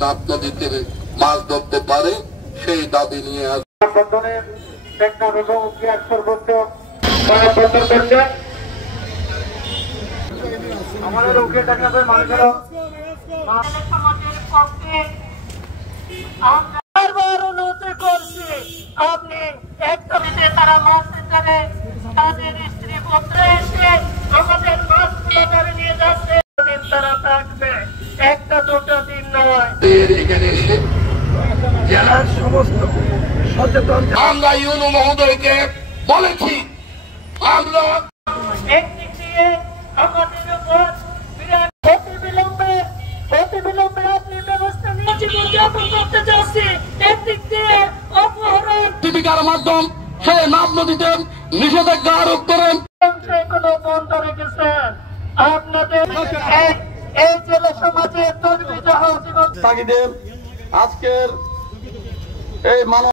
নাপ নদীতে মাছ ধরতে পারে সেই দাবি নিয়ে আমাদের মানুষের অনুরোধ করছি আপনি একটা তারা মাছ সেন্টারে তাদের স্ত্রী পুত্র এসে আমাদের মাছ নিয়ে যাচ্ছে দিন তারা থাকবে একটা দুটো দিন নয় এখানে এসে জেলার সমস্ত সচেতন আমরা ইউনু মহোদয়কে বলেছি আমরা একদিক দিয়ে আমাদের উপর বিরাট অতিবিলম্বে আপনি ব্যবস্থা নিয়ে জীবনযাপন করতে চাচ্ছি একদিক দিয়ে অপহরণ জীবিকার মাধ্যম সে নাম নদীতে নিষেধাজ্ঞা আরোপ করেন কোনো বন্ধ রেখেছেন আপনাদের এই জেলা সমাজে তাগিদে আজকের এই মানব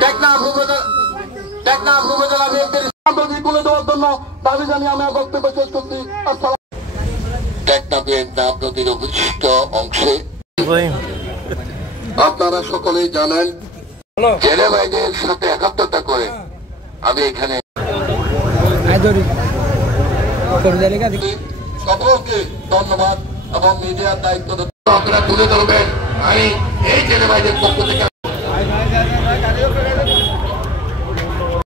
টেকনাফ উপজেলা বিএনপির সাংবাদিক তুলে দেওয়ার জন্য দাবি জানিয়ে আমি বক্তব্য শেষ করছি। টেকনাফের নাম নদীর অবশিষ্ট অংশে আপনারা সকলেই জানেন জেলে ভাইদের সাথে একাত্মতা করে আমি এখানে সকলকে ধন্যবাদ এবং মিডিয়ার দায়িত্ব আপনারা তুলে ধরবেন। আমি এই জেলে ভাইদের পক্ষ থেকে